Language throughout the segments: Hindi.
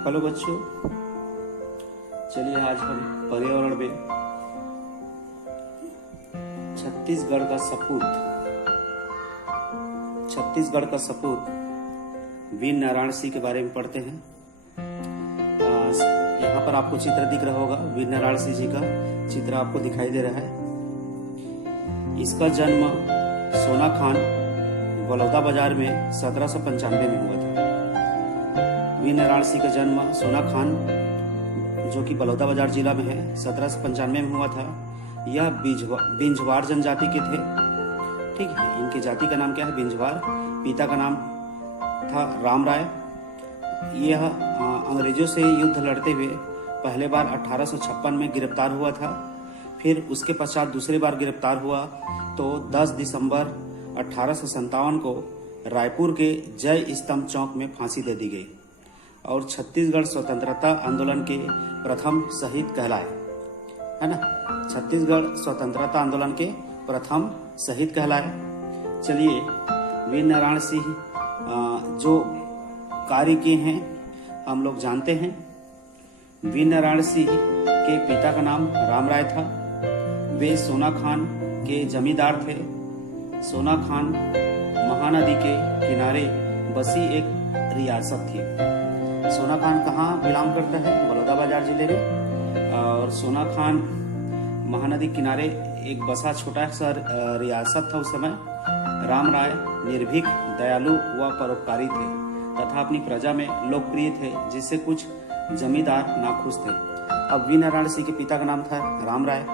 हेलो बच्चों, चलिए आज हम पर्यावरण में छत्तीसगढ़ का सपूत वीर नारायण सिंह के बारे में पढ़ते हैं। यहाँ पर आपको चित्र दिख रहा होगा, वीर नारायण सिंह जी का चित्र आपको दिखाई दे रहा है। इसका जन्म सोना खान बलौदा बाजार में 1795 में हुआ था। वीर नारायण सिंह का जन्म सोना खान जो कि बलौदा बाजार जिला में है 1795 में हुआ था। यह बिंझवार जनजाति के थे। ठीक है, इनकी जाति का नाम क्या है? बिंझवार। पिता का नाम था राम राय। यह अंग्रेजों से युद्ध लड़ते हुए पहले बार 1856 में गिरफ्तार हुआ था। फिर उसके पश्चात दूसरी बार गिरफ्तार हुआ तो 10 दिसंबर 1857 को रायपुर के जय स्तंभ चौक में फांसी दे दी गई और छत्तीसगढ़ स्वतंत्रता आंदोलन के प्रथम शहीद कहलाए, है ना। छत्तीसगढ़ स्वतंत्रता आंदोलन के प्रथम शहीद कहलाए। चलिए, वीर नारायण सिंह जो कार्य किए हैं हम लोग जानते हैं। वीर नारायण सिंह के पिता का नाम राम राय था। वे सोना खान के जमींदार थे। सोना खान महानदी के किनारे बसी एक रियासत थी। सोना खान कहाँ बिलोंग करता है? बलौदा बाजार जिले में। और सोना खान महानदी किनारे एक बसा छोटा सा रियासत था उस समय। राम राय निर्भीक, दयालु व परोपकारी थे तथा अपनी प्रजा में लोकप्रिय थे, जिससे कुछ जमींदार नाखुश थे। अब वीर नारायण सिंह के पिता का नाम था राम राय।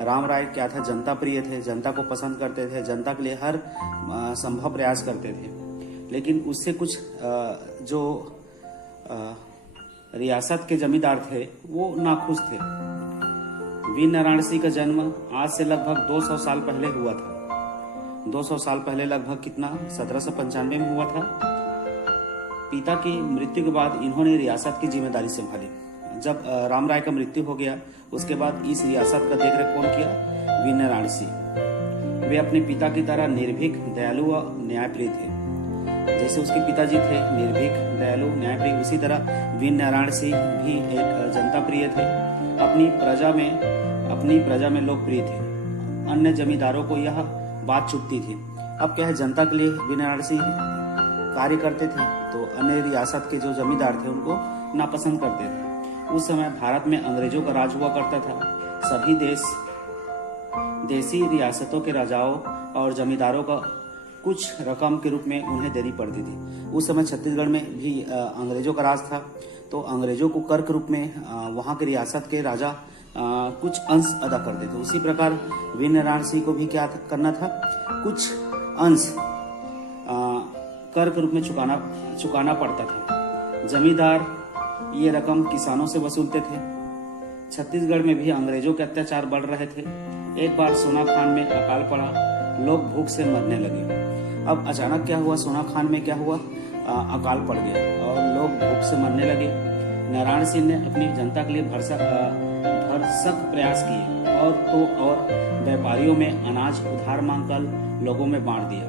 राम राय क्या था? जनता प्रिय थे, जनता को पसंद करते थे, जनता के लिए हर संभव प्रयास करते थे। लेकिन उससे कुछ जो रियासत के जमींदार थे वो नाखुश थे। वीर नारायण सिंह का जन्म आज से लगभग 200 साल पहले हुआ था। 200 साल पहले लगभग कितना? 1795 में हुआ था। पिता की मृत्यु के बाद इन्होंने रियासत की जिम्मेदारी संभाली। जब राम राय का मृत्यु हो गया उसके बाद इस रियासत का देखरेख कौन किया? वीर नारायण सिंह। वे अपने पिता की तरह निर्भीक, दयालु व न्यायप्रिय थे। जैसे उसके पिताजी थे निर्भीक, दयालु, न्यायप्रिय, उसी तरह वीर नारायण सिंह भी एक जनता प्रिय थे। अपनी प्रजा में लोकप्रिय थे। अन्य जमींदारों को यह बात चुभती थी। अब क्या है, जनता के लिए वीर नारायण सिंह कार्य करते थे तो अन्य रियासत के जो जमींदार थे उनको नापसंद करते थे। उस समय भारत में अंग्रेजों का राज हुआ करता था। सभी देसी रियासतों के राजाओं और जमींदारों का कुछ रकम के रूप में उन्हें देनी पड़ती थी। उस समय छत्तीसगढ़ में भी अंग्रेजों का राज था, तो अंग्रेजों को कर के रूप में वहाँ के रियासत के राजा कुछ अंश अदा करते थे। उसी प्रकार वीर नारायण सिंह को भी क्या करना था? कुछ अंश कर के रूप में चुकाना पड़ता था। जमींदार ये रकम किसानों से वसूलते थे। छत्तीसगढ़ में भी अंग्रेजों के अत्याचार बढ़ रहे थे। एक बार सोना खान में अकाल पड़ा, लोग भूख से मरने लगे। अब अचानक क्या हुआ? सोना खान में क्या हुआ? अकाल पड़ गया और लोग भूख से मरने लगे। नारायण सिंह ने अपनी जनता के लिए भरसक प्रयास किए और व्यापारियों में अनाज उधार मांगकर लोगों में बांट दिया।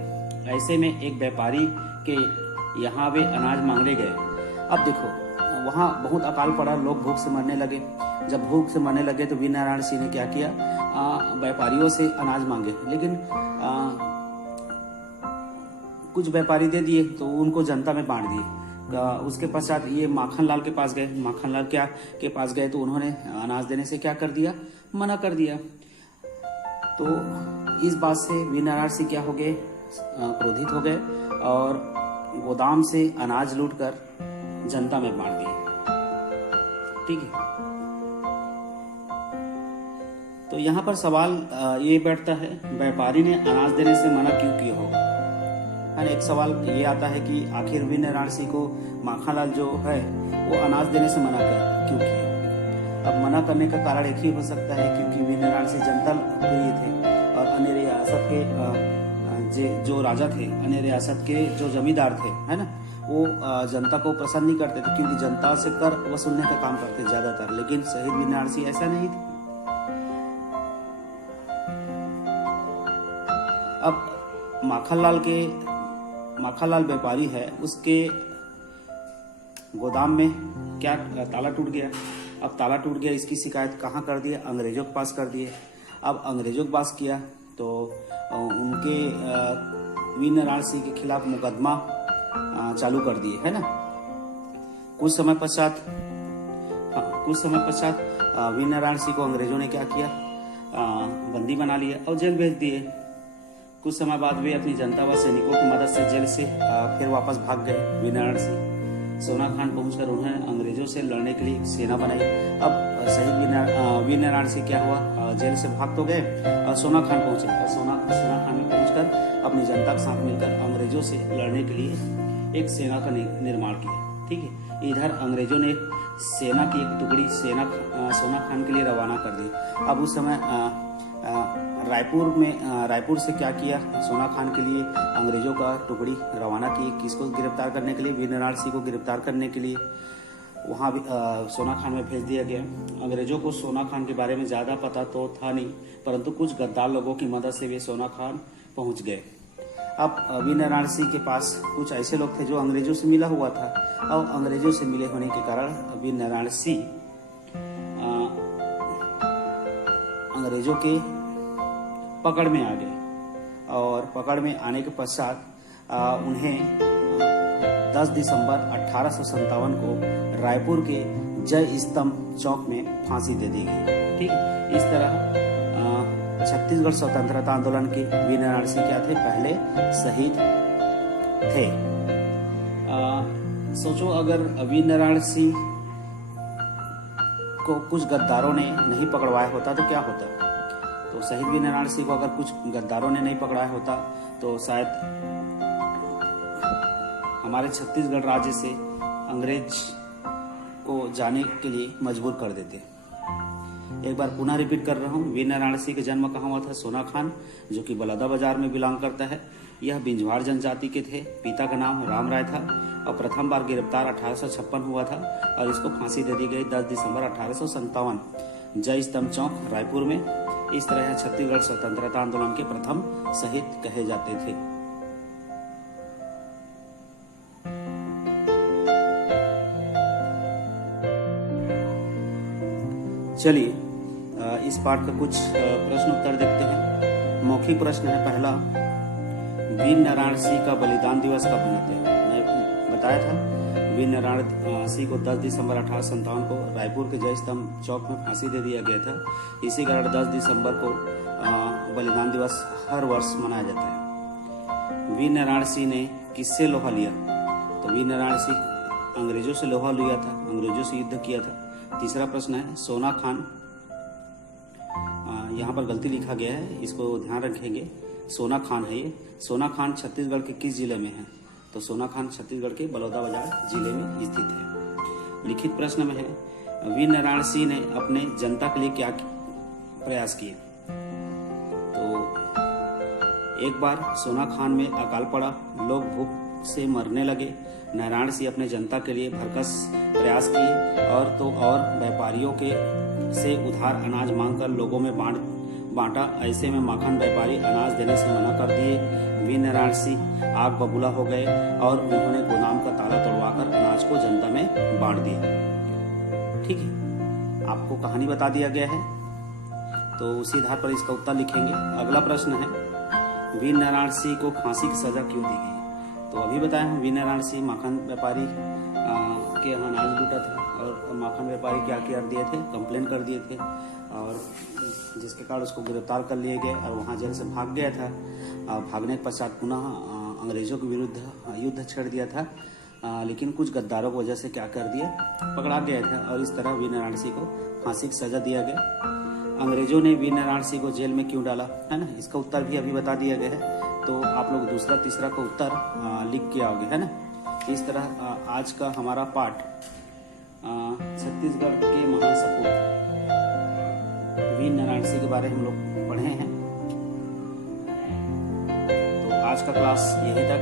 ऐसे में एक व्यापारी के यहाँ वे अनाज मांगने गए। अब देखो, वहाँ बहुत अकाल पड़ा, लोग भूख से मरने लगे। जब भूख से मरने लगे तो वीर नारायण सिंह ने क्या किया? व्यापारियों से अनाज मांगे, लेकिन कुछ व्यापारी दे दिए तो उनको जनता में बांट दिए। उसके पश्चात ये माखनलाल के पास गए। माखनलाल के पास गए तो उन्होंने अनाज देने से क्या कर दिया? मना कर दिया। तो इस बात से वीर नारायण सिंह क्या हो गए? क्रोधित हो गए और गोदाम से अनाज लूटकर जनता में बांट दिए। ठीक है, तो यहाँ पर सवाल ये बैठता है, व्यापारी ने अनाज देने से मना क्यों किया होगा? एक सवाल ये आता है कि आखिर वीर नारायण सिंह को माखनलाल जो है वो अनाज देने से मना क्यों किया? अब मना करने का कारण एक ही हो सकता है, क्योंकि वीर नारायण सिंह जनता प्रिय थे और अन्य रियासत के जो राजा थे, अन्य रियासत के जो जमींदार थे, है ना, वो जनता को पसंद नहीं करते थे, क्योंकि जनता से कर वसूलने का काम करते थे ज्यादातर। लेकिन शहीद वीर नारायण सिंह ऐसा नहीं थे। अब माखनलाल व्यापारी है, उसके गोदाम में क्या ताला टूट गया। अब ताला टूट गया, इसकी शिकायत कहाँ कर दिए, अंग्रेजों के पास कर दिए। अब अंग्रेजों के पास किया तो उनके वीरनारायण सिंह के खिलाफ मुकदमा चालू कर दिए, है ना। कुछ समय पश्चात वीरनारायण सिंह को अंग्रेजों ने क्या किया, बंदी बना लिया और जेल भेज दिए। कुछ समय बाद वे अपनी जनता व सैनिकों की मदद से जेल से फिर वापस भाग गए। वीरनारायण सिंह सोना खान पहुंचकर उन्होंने अंग्रेजों से लड़ने के लिए एक सेना बनाई। अब शहीद वीरनारायण सिंह क्या हुआ, जेल से भाग तो गए और सोना खान पहुंचे और सोना खान में पहुंचकर अपनी जनता के साथ मिलकर अंग्रेजों से लड़ने के लिए एक सेना का निर्माण किया। ठीक है, इधर अंग्रेजों ने सेना की एक टुकड़ी सोना खान के लिए रवाना कर दी। अब उस समय रायपुर से क्या किया, सोना खान के लिए अंग्रेजों का टुकड़ी रवाना की। किसको गिरफ्तार करने के लिए, वीरनारायण सिंह को गिरफ्तार करने के लिए वहाँ भी सोना खान में भेज दिया गया। अंग्रेजों को सोना खान के बारे में ज़्यादा पता तो था नहीं, परंतु कुछ गद्दार लोगों की मदद से वे सोना खान पहुँच गए। अब वीरनारायण सिंह के पास कुछ ऐसे लोग थे जो अंग्रेजों से मिला हुआ था, और अंग्रेजों से मिले होने के कारण वीरनारायण सिंह अंग्रेजों के पकड़ में आ गए। और पकड़ में आने के पश्चात उन्हें 10 दिसंबर 1857 को रायपुर के जय स्तंभ चौक में फांसी दे दी गई। ठीक है, इस तरह छत्तीसगढ़ स्वतंत्रता आंदोलन के वीरनारायण सिंह क्या थे, पहले शहीद थे। सोचो अगर वीरनारायण सिंह को कुछ गद्दारों ने नहीं पकड़वाया होता तो क्या होता। तो शहीद वीरनारायण सिंह को अगर कुछ गद्दारों ने नहीं पकड़ाया होता तो शायद हमारे छत्तीसगढ़ राज्य से अंग्रेज को जाने के लिए मजबूर कर देते। एक बार पुनः रिपीट कर रहा हूँ, वीरनारायण सिंह का जन्म कहाँ हुआ था, सोना खान, जो कि बलौदा बाजार में बिलोंग करता है। यह बिंजवाड़ जनजाति के थे। पिता का नाम राम राय था और प्रथम बार गिरफ्तार 1856 हुआ था और इसको फांसी दे दी गई 10 दिसंबर 1857 जय स्तंभ चौक रायपुर में। इस तरह छत्तीसगढ़ स्वतंत्रता आंदोलन के प्रथम शहीद कहे जाते थे। चलिए इस पाठ का कुछ प्रश्न उत्तर देखते हैं। मौखिक प्रश्न है पहला, वीरनारायण सिंह का बलिदान दिवस कब मनाते हैं। मैं बताया था वीरनारायण सिंह को 10 दिसंबर 1857 को रायपुर के जय स्तंभ चौक में फांसी दे दिया गया था। इसी कारण 10 दिसंबर को बलिदान दिवस हर वर्ष मनाया जाता है। वीरनारायण सिंह ने किससे लोहा लिया, तो वीरनारायण सिंह अंग्रेजों से लोहा लिया था, अंग्रेजों से युद्ध किया था। तीसरा प्रश्न है, सोना खान, यहाँ पर गलती लिखा गया है, इसको ध्यान रखेंगे, सोना खान है ये। सोना खान छत्तीसगढ़ के किस जिले में है, तो सोना खान छत्तीसगढ़ के बलौदा बाजार जिले में स्थित है। लिखित प्रश्न में है, वीरनारायण सिंह ने अपने जनता के लिए क्या प्रयास किए, तो एक बार सोना खान में अकाल पड़ा, लोग भूख से मरने लगे। नारायण सिंह अपने जनता के लिए भरकस प्रयास किए और व्यापारियों के से उधार अनाज मांगकर लोगों में बांटा। ऐसे में माखन व्यापारी अनाज देने से मना कर दिए। वीरनारायण सिंह आग बबूला हो गए और उन्होंने गोदाम का ताला तोड़वाकर अनाज को जनता में बांट दिया। ठीक है, आपको कहानी बता दिया गया है, तो उसी आधार पर इसका उत्तर लिखेंगे। अगला प्रश्न है, वीरनारायण सिंह को फांसी की सजा क्यों दी गई, तो अभी बताया हम वीरनारायण सिंह माखन व्यापारी के अनाज लूटा था और माखन व्यापारी क्या कर दिए थे, कंप्लेन कर दिए थे, और जिसके कारण उसको गिरफ्तार कर लिए गए और वहाँ जेल से भाग गया था। भागने के पश्चात पुनः अंग्रेजों के विरुद्ध युद्ध छेड़ दिया था, लेकिन कुछ गद्दारों की वजह से क्या कर दिया, पकड़ा गया था और इस तरह वीरनारायण सिंह को फांसी की सजा दिया गया। अंग्रेजों ने वीरनारायण सिंह को जेल में क्यों डाला, है ना, इसका उत्तर भी अभी बता दिया गया है। तो आप लोग दूसरा तीसरा का उत्तर लिख के आओगे, है ना। इस तरह आज का हमारा पाठ छत्तीसगढ़ के महान सपूत वीरनारायण सिंह के बारे में हम लोग पढ़े हैं। तो आज का क्लास यहीं तक।